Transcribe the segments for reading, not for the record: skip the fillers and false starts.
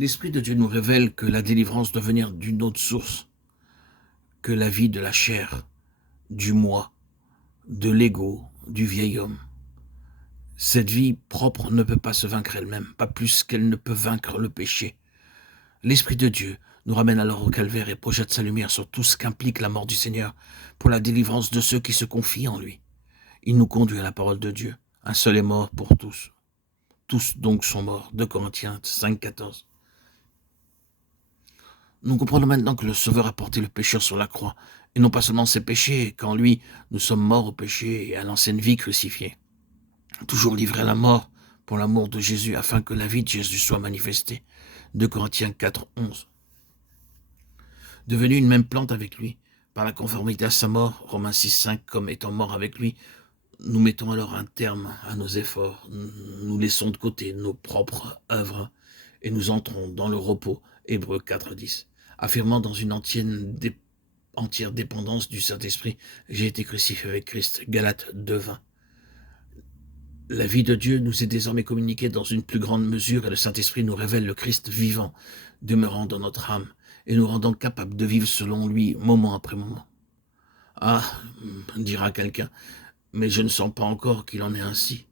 L'Esprit de Dieu nous révèle que la délivrance doit venir d'une autre source que la vie de la chair, du moi, de l'ego, du vieil homme. Cette vie propre ne peut pas se vaincre elle-même, pas plus qu'elle ne peut vaincre le péché. L'Esprit de Dieu nous ramène alors au calvaire et projette sa lumière sur tout ce qu'implique la mort du Seigneur pour la délivrance de ceux qui se confient en lui. Il nous conduit à la parole de Dieu. Un seul est mort pour tous. Tous donc sont morts. 2 Corinthiens 5, 14. Nous comprenons maintenant que le Sauveur a porté le pécheur sur la croix, et non pas seulement ses péchés, qu'en lui, nous sommes morts au péché et à l'ancienne vie crucifiée. Toujours livrés à la mort pour l'amour de Jésus, afin que la vie de Jésus soit manifestée. 2 Corinthiens 4, 11. Devenu une même plante avec lui, par la conformité à sa mort, Romains 6, 5, comme étant mort avec lui, nous mettons alors un terme à nos efforts, nous laissons de côté nos propres œuvres, et nous entrons dans le repos, Hébreux 4, 10, affirmant dans une entière dépendance du Saint-Esprit, j'ai été crucifié avec Christ, Galates 2, 20. La vie de Dieu nous est désormais communiquée dans une plus grande mesure et le Saint-Esprit nous révèle le Christ vivant, demeurant dans notre âme et nous rendant capables de vivre selon lui, moment après moment. Ah, dira quelqu'un, mais je ne sens pas encore qu'il en est ainsi.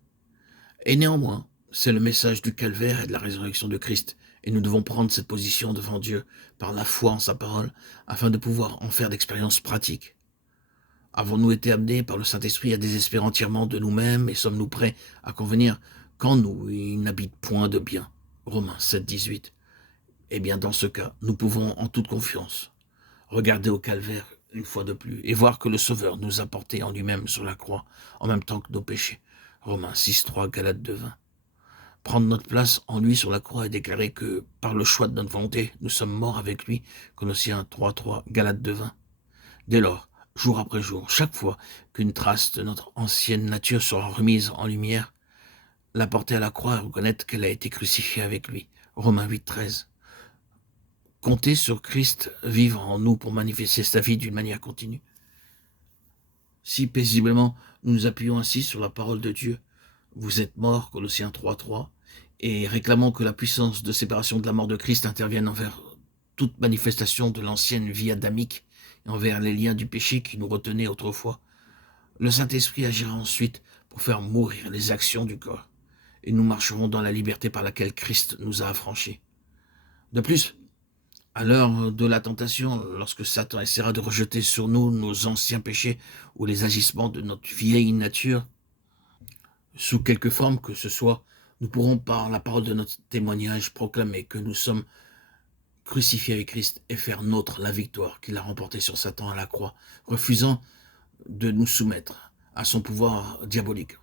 Et néanmoins, c'est le message du calvaire et de la résurrection de Christ, et nous devons prendre cette position devant Dieu par la foi en sa parole, afin de pouvoir en faire d'expériences pratiques. Avons-nous été amenés par le Saint-Esprit à désespérer entièrement de nous-mêmes et sommes-nous prêts à convenir qu'en nous il n'habite point de bien? Romains 7, 18. Eh bien, dans ce cas, nous pouvons en toute confiance regarder au calvaire une fois de plus et voir que le Sauveur nous a portés en lui-même sur la croix en même temps que nos péchés. Romains 6, 3, Galates 2, 20. Prendre notre place en lui sur la croix et déclarer que par le choix de notre volonté, nous sommes morts avec lui. Colossiens 3, 3, Galates 2, 20. Dès lors, jour après jour, chaque fois qu'une trace de notre ancienne nature sera remise en lumière, la porter à la croix et reconnaître qu'elle a été crucifiée avec lui. Romains 8, 13. Compter sur Christ vivre en nous pour manifester sa vie d'une manière continue. Si paisiblement nous nous appuyons ainsi sur la parole de Dieu, vous êtes morts, Colossiens 3, 3, et réclamons que la puissance de séparation de la mort de Christ intervienne envers toute manifestation de l'ancienne vie adamique et envers les liens du péché qui nous retenaient autrefois. Le Saint-Esprit agira ensuite pour faire mourir les actions du corps, et nous marcherons dans la liberté par laquelle Christ nous a affranchis. De plus, à l'heure de la tentation, lorsque Satan essaiera de rejeter sur nous nos anciens péchés ou les agissements de notre vieille nature, sous quelque forme que ce soit, nous pourrons par la parole de notre témoignage proclamer que nous sommes crucifiés avec Christ et faire nôtre la victoire qu'il a remportée sur Satan à la croix, refusant de nous soumettre à son pouvoir diabolique.